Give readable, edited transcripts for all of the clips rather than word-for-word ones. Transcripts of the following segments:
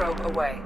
probe away.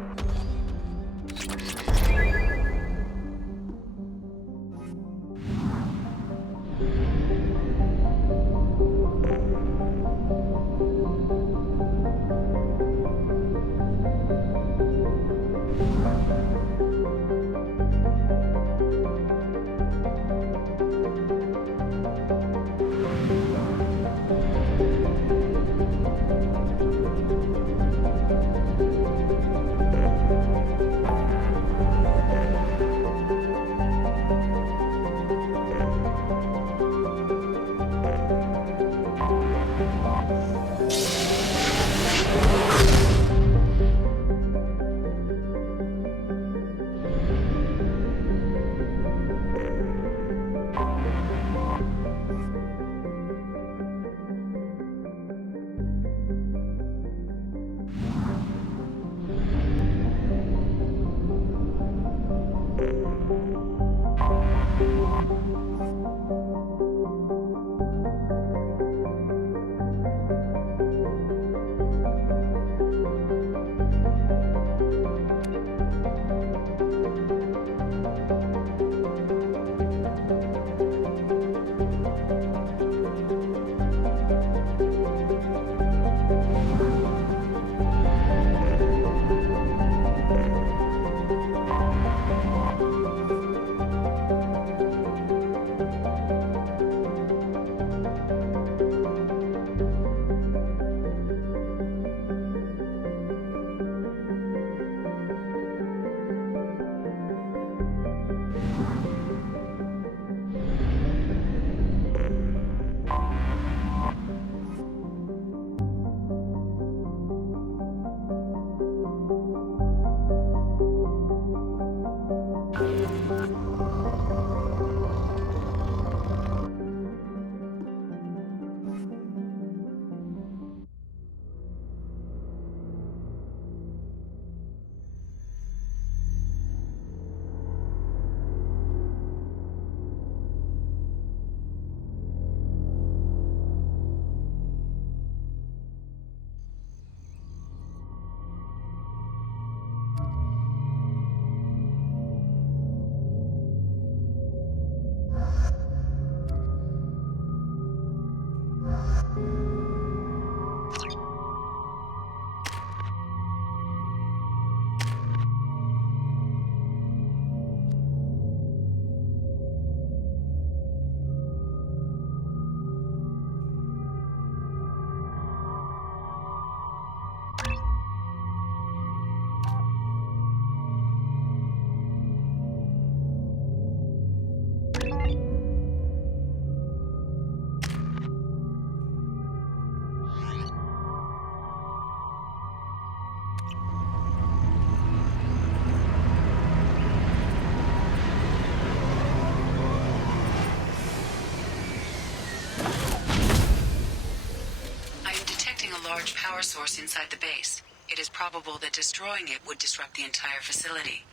Large power source inside the base. It is probable that destroying it would disrupt the entire facility.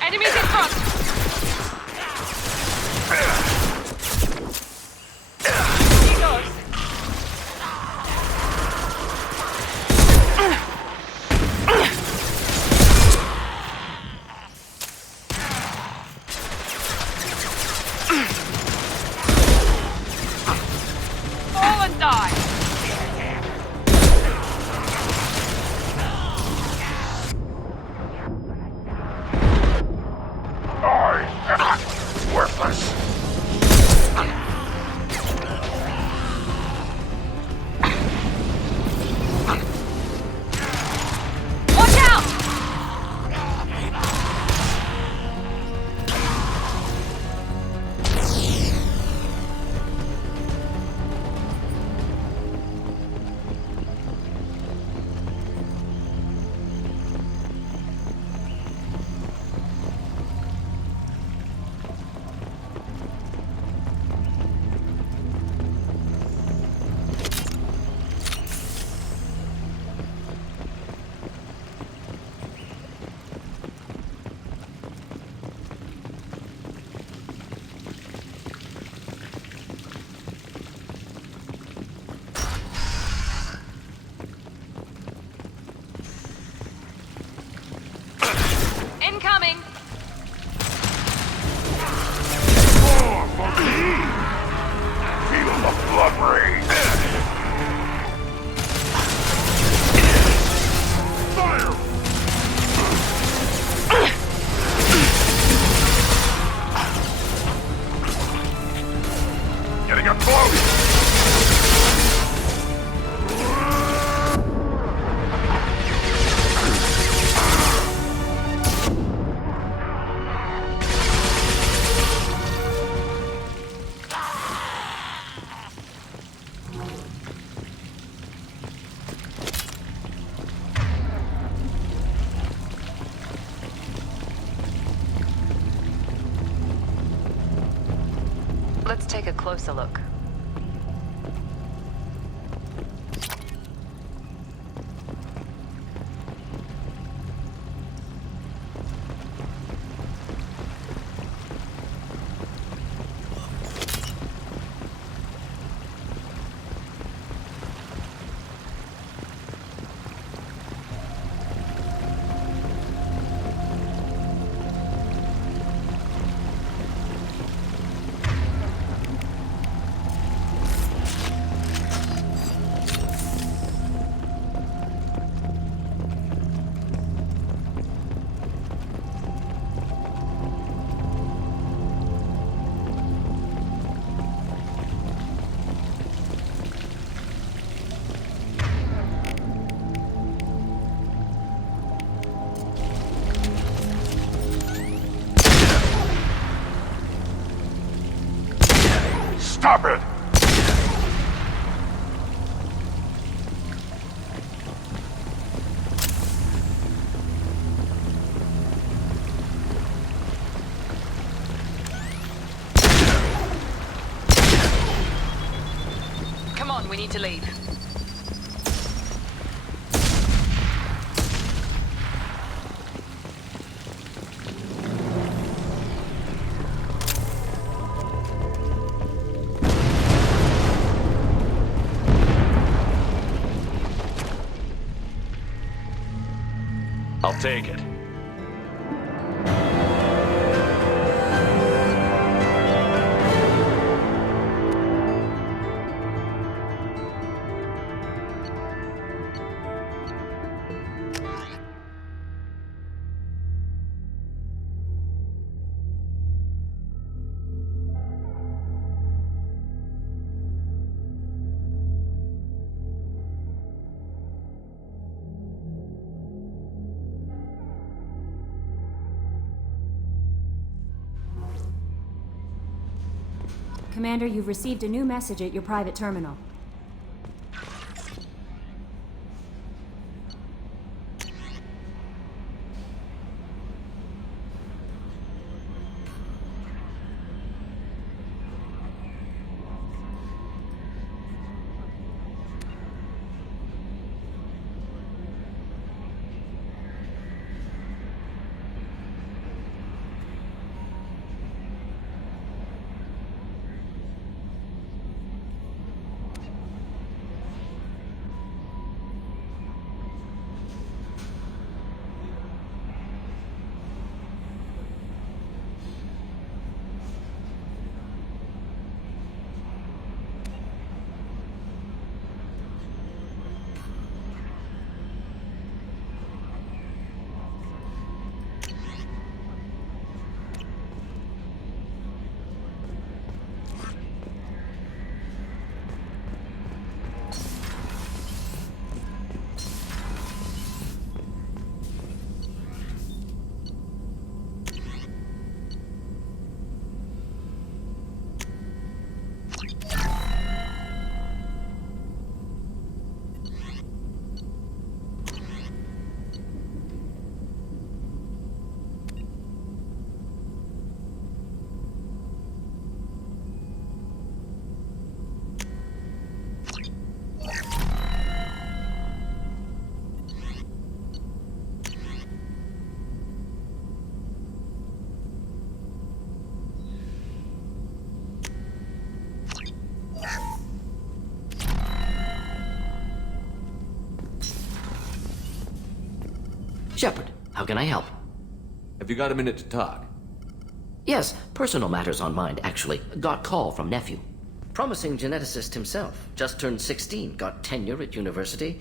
Enemies in front! He goes. Fall and die! Worthless. Watch out! Incoming! Feel the blood rain. Fire! Getting up close! Let's take a closer look. Stop it! Come on, we need to leave. I'll take it. Commander, you've received a new message at your private terminal. Shepard, how can I help? Have you got a minute to talk? Yes, personal matters on mind, actually. Got call from nephew. Promising geneticist himself. Just turned 16, got tenure at university.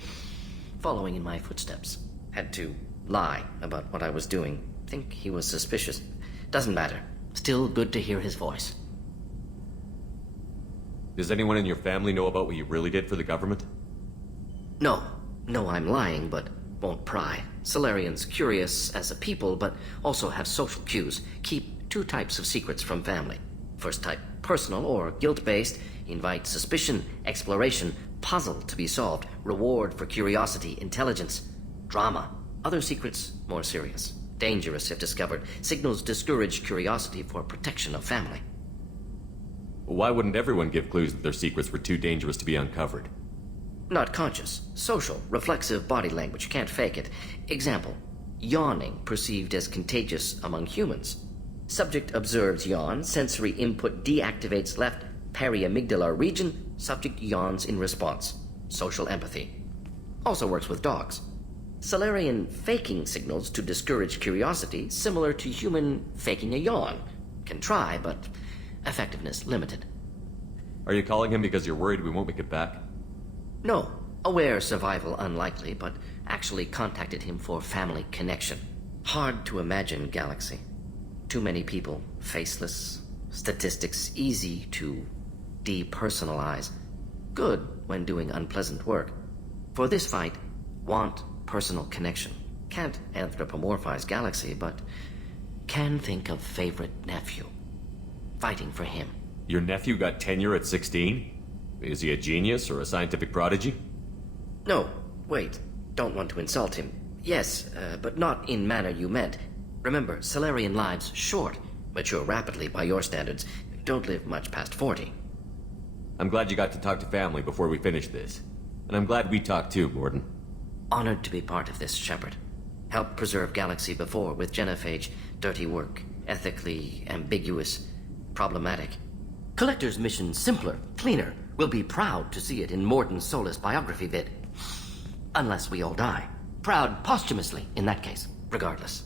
Following in my footsteps. Had to lie about what I was doing. Think he was suspicious. Doesn't matter. Still good to hear his voice. Does anyone in your family know about what you really did for the government? No. No, I'm lying, but won't pry. Solarians curious as a people, but also have social cues. Keep two types of secrets from family. First type, personal or guilt-based. Invite suspicion, exploration, puzzle to be solved, reward for curiosity, intelligence, drama. Other secrets, more serious. Dangerous if discovered. Signals discourage curiosity for protection of family. Why wouldn't everyone give clues that their secrets were too dangerous to be uncovered? Not conscious. Social, reflexive body language. Can't fake it. Example. Yawning perceived as contagious among humans. Subject observes yawn. Sensory input deactivates left periamygdalar region. Subject yawns in response. Social empathy. Also works with dogs. Solarian faking signals to discourage curiosity, similar to human faking a yawn. Can try, but effectiveness limited. Are you calling him because you're worried we won't make it back? No. Aware survival unlikely, but actually contacted him for family connection. Hard to imagine galaxy. Too many people, faceless. Statistics easy to depersonalize. Good when doing unpleasant work. For this fight, want personal connection. Can't anthropomorphize galaxy, but can think of favorite nephew. Fighting for him. Your nephew got tenure at 16? Is he a genius or a scientific prodigy? No, wait. Don't want to insult him. Yes, but not in manner you meant. Remember, Solarian lives short. Mature rapidly by your standards. Don't live much past 40. I'm glad you got to talk to family before we finish this. And I'm glad we talked too, Gordon. Honored to be part of this, Shepard. Helped preserve Galaxy before with genophage. Dirty work. Ethically ambiguous. Problematic. Collector's mission simpler, cleaner. We'll be proud to see it in Morden Solus biography vid. Unless we all die. Proud posthumously, in that case. Regardless.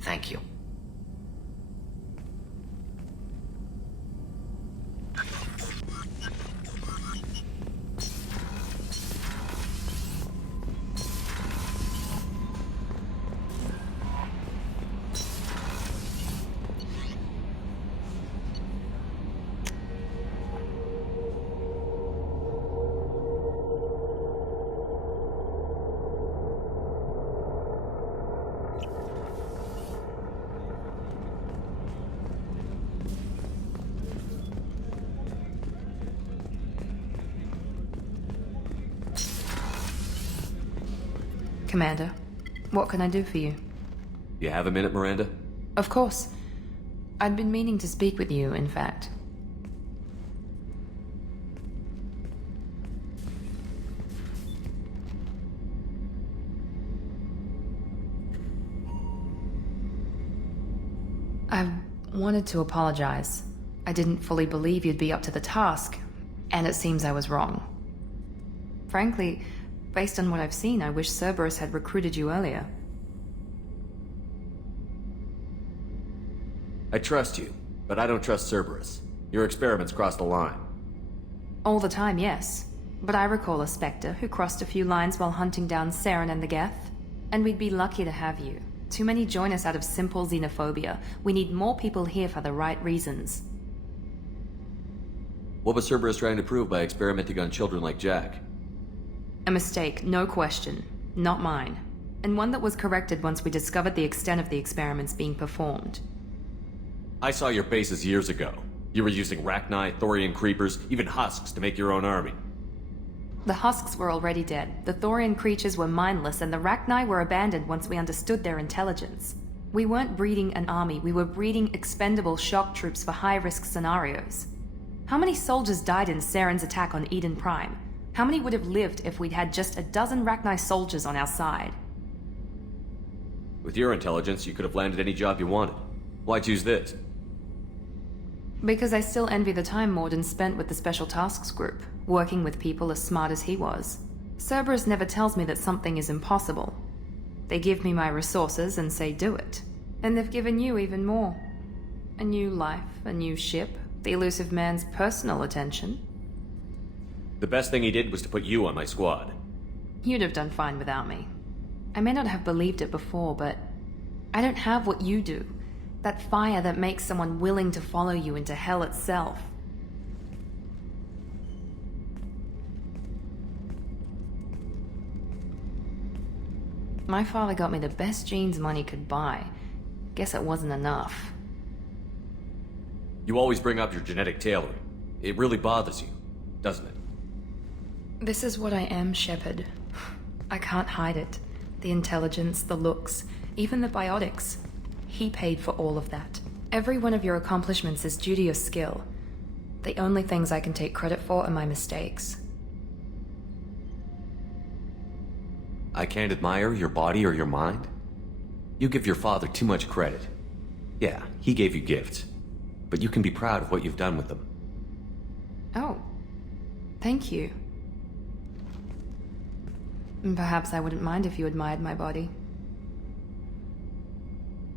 Thank you. Commander, what can I do for you? You have a minute, Miranda? Of course. I'd been meaning to speak with you, in fact. I wanted to apologize. I didn't fully believe you'd be up to the task, and it seems I was wrong. Frankly, based on what I've seen, I wish Cerberus had recruited you earlier. I trust you, but I don't trust Cerberus. Your experiments crossed the line. All the time, yes. But I recall a Spectre who crossed a few lines while hunting down Saren and the Geth. And we'd be lucky to have you. Too many join us out of simple xenophobia. We need more people here for the right reasons. What was Cerberus trying to prove by experimenting on children like Jack? A mistake, no question. Not mine. And one that was corrected once we discovered the extent of the experiments being performed. I saw your bases years ago. You were using Rachni, Thorian creepers, even husks to make your own army. The husks were already dead. The Thorian creatures were mindless, and the Rachni were abandoned once we understood their intelligence. We weren't breeding an army, we were breeding expendable shock troops for high-risk scenarios. How many soldiers died in Saren's attack on Eden Prime? How many would have lived if we'd had just a dozen Rachni soldiers on our side? With your intelligence, you could have landed any job you wanted. Why choose this? Because I still envy the time Morden spent with the Special Tasks Group, working with people as smart as he was. Cerberus never tells me that something is impossible. They give me my resources and say do it. And they've given you even more. A new life, a new ship, the elusive man's personal attention. The best thing he did was to put you on my squad. You'd have done fine without me. I may not have believed it before, but I don't have what you do. That fire that makes someone willing to follow you into hell itself. My father got me the best jeans money could buy. Guess it wasn't enough. You always bring up your genetic tailoring. It really bothers you, doesn't it? This is what I am, Shepard. I can't hide it. The intelligence, the looks, even the biotics. He paid for all of that. Every one of your accomplishments is due to your skill. The only things I can take credit for are my mistakes. I can't admire your body or your mind? You give your father too much credit. Yeah, he gave you gifts. But you can be proud of what you've done with them. Oh. Thank you. Perhaps I wouldn't mind if you admired my body.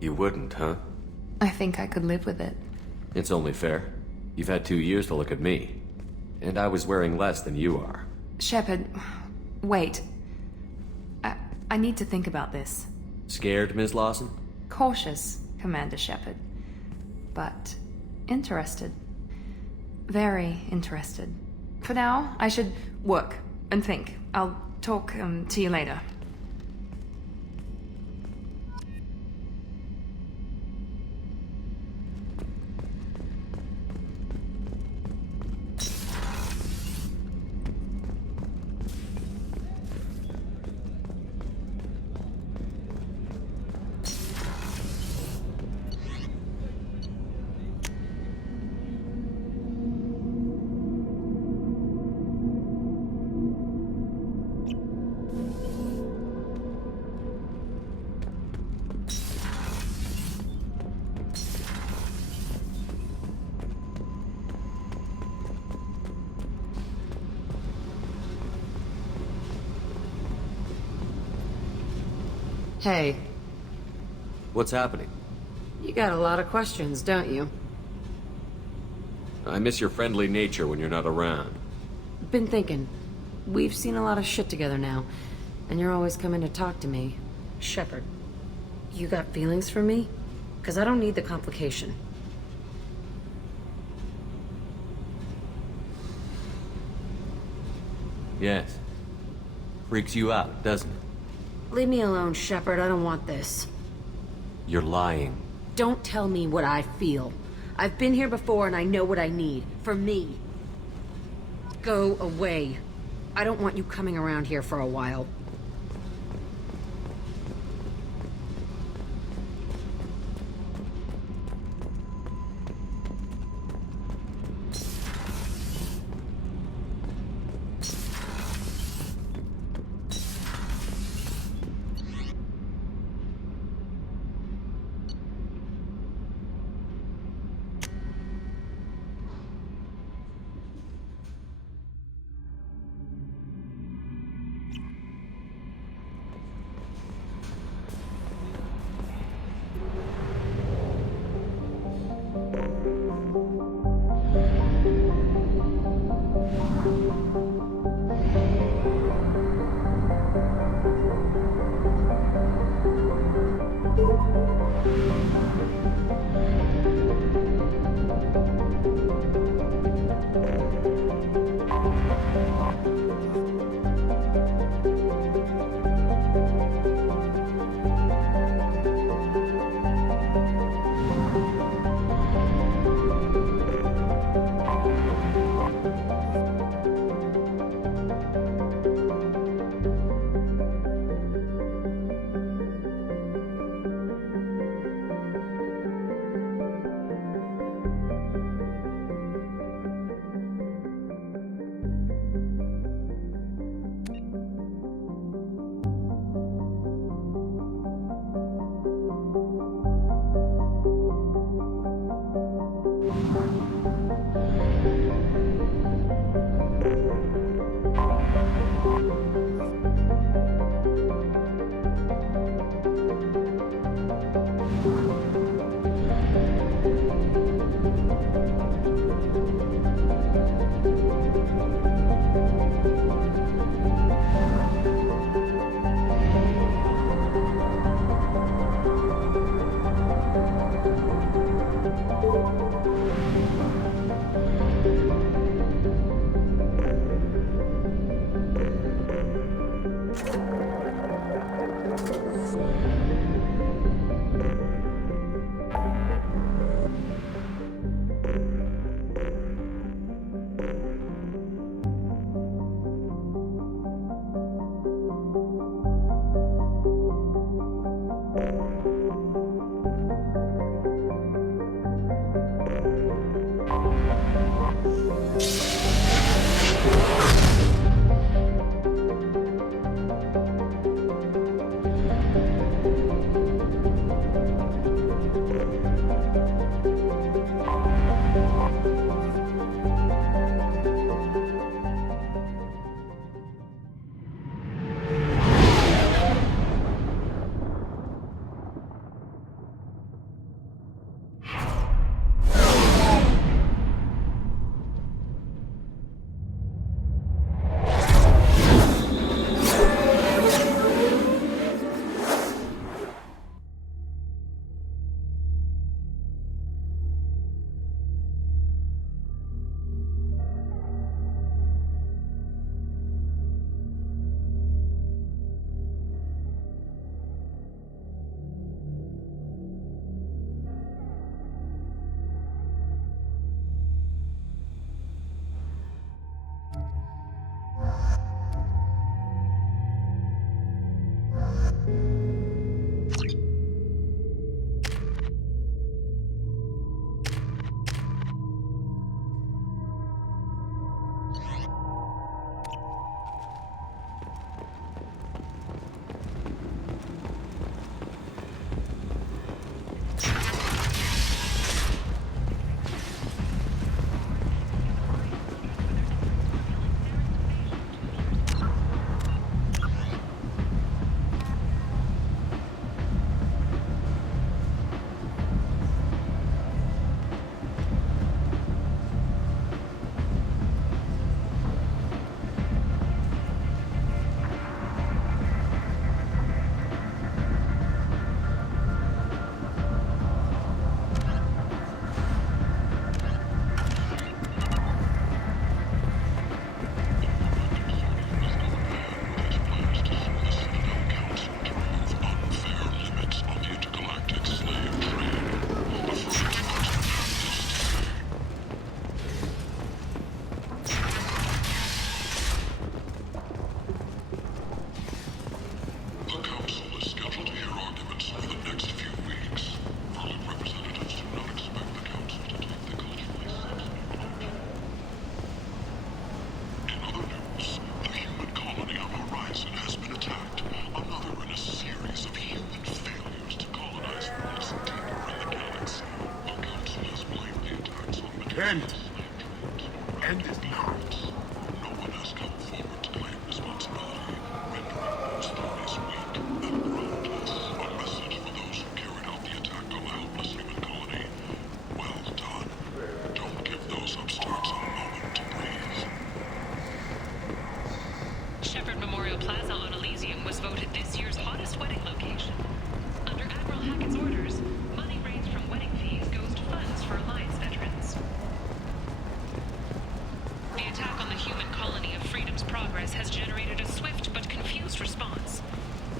You wouldn't, huh? I think I could live with it. It's only fair. You've had 2 years to look at me. And I was wearing less than you are. Shepard, wait. I need to think about this. Scared, Ms. Lawson? Cautious, Commander Shepard. But interested. Very interested. For now, I should work and think. I'll talk to you later. Hey, What's happening? you got a lot of questions, don't you? I miss your friendly nature when you're not around. Been thinking. We've seen a lot of shit together now, and you're always coming to talk to me. Shepard, you got feelings for me? 'Cause I don't need the complication. Yes. Freaks you out, doesn't it? Leave me alone, Shepard. I don't want this. You're lying. Don't tell me what I feel. I've been here before and I know what I need. For me. Go away. I don't want you coming around here for a while. End is not. No one has come forward to claim responsibility, rendering those theories weak and groundless. A message for those who carried out the attack on the helpless human colony. Well done. Don't give those upstarts a moment to breathe. Shepard Memorial Plaza on Elysium was voted this year's hottest wedding location. Under Admiral Hackett's orders, money raised from wedding fees goes to funds for Alliance veterans. The attack on the human colony of Freedom's Progress has generated a swift but confused response.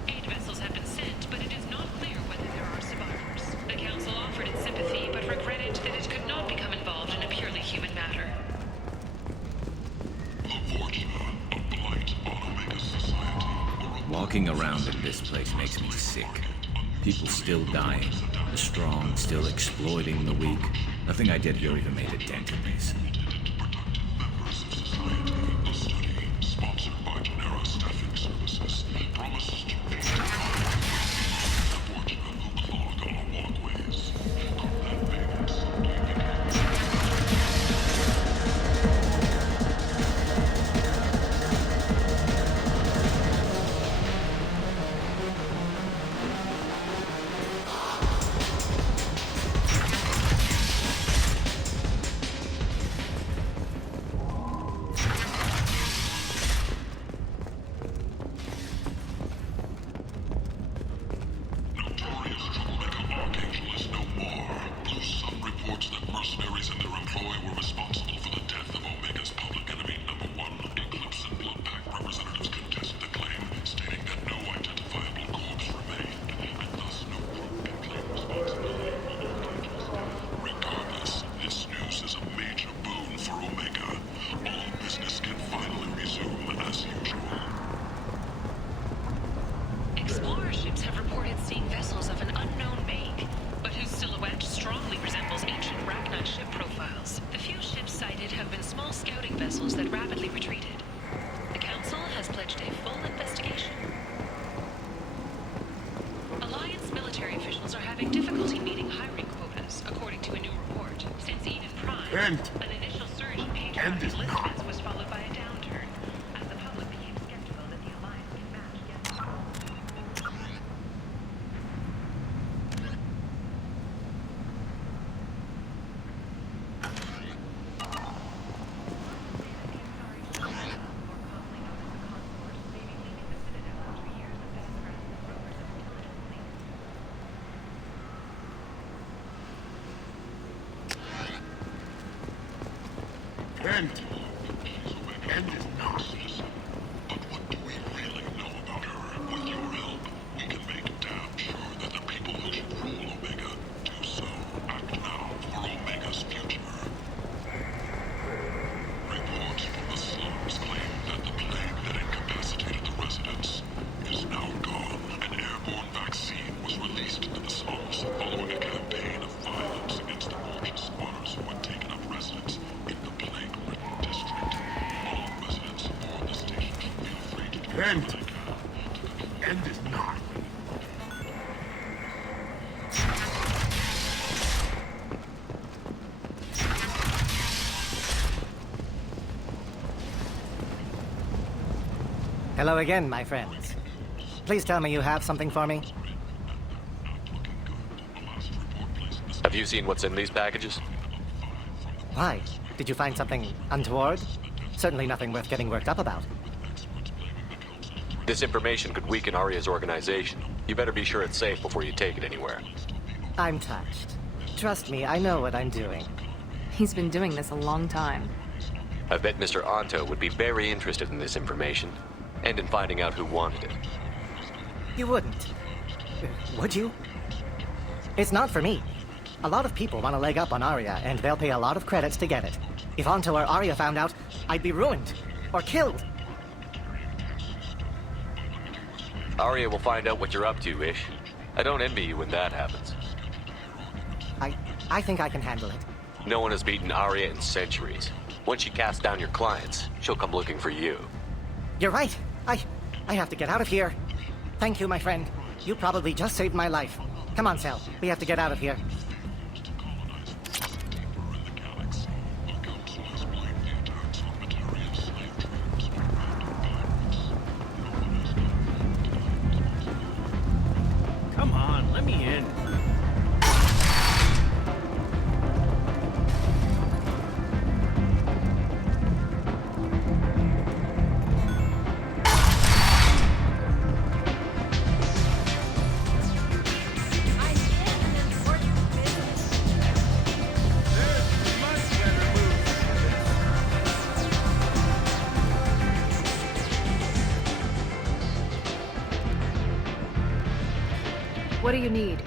Aid vessels have been sent, but it is not clear whether there are survivors. The Council offered its sympathy, but regretted that it could not become involved in a purely human matter. A blight on Omega society. Walking around in this place makes me sick. People still dying, the strong still exploiting the weak. Nothing I did here even made a dent in this. Members of society, a study sponsored by Genera Staffing Services promises to be the fortune who clog our walkways. Could that be that someday End. An initial surge in page End is enlistments not. was followed by a downturn, as the public became skeptical that the Alliance can match against. End. End is not. But what do we really know about her? With your help, we can make damn sure that the people who should rule Omega do so. Act now for Omega's future. Reports from the slums claim that the plague that incapacitated the residents is now gone. An airborne vaccine was released into the slums following a campaign of violence against the mortgage squatters who had taken up residence in the plague-ridden district. All residents aboard Hello again, my friends. Please tell me you have something for me. Have you seen what's in these packages? Why? Did you find something untoward? Certainly nothing worth getting worked up about. This information could weaken Arya's organization. You better be sure it's safe before you take it anywhere. I'm touched. Trust me, I know what I'm doing. He's been doing this a long time. I bet Mr. Anto would be very interested in this information, and in finding out who wanted it. You wouldn't. Would you? It's not for me. A lot of people want a leg up on Arya, and they'll pay a lot of credits to get it. If Anto or Arya found out, I'd be ruined. Or killed. Arya will find out what you're up to, Ish. I don't envy you when that happens. I think I can handle it. No one has beaten Arya in centuries. Once she casts down your clients, she'll come looking for you. You're right. I have to get out of here. Thank you, my friend. You probably just saved my life. Come on, Sal. We have to get out of here. Come on, let me in. What do you need?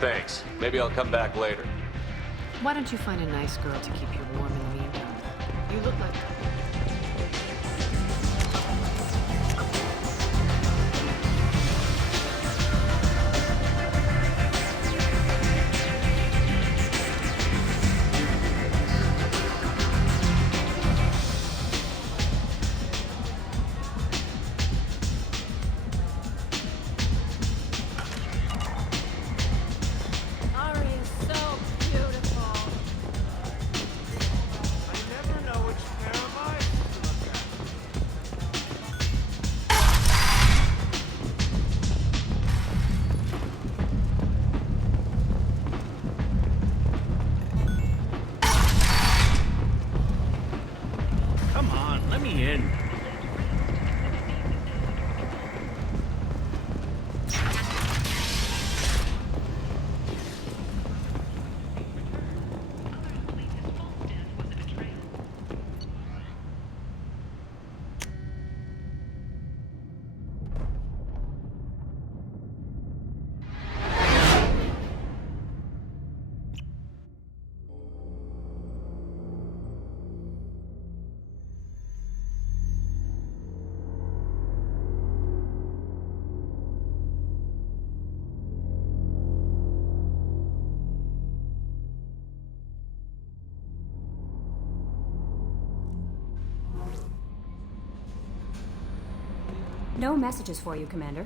Thanks. Maybe I'll come back later. Why don't you find a nice girl to keep you warm in the meantime? You look like... Come on, let me in. No messages for you, Commander.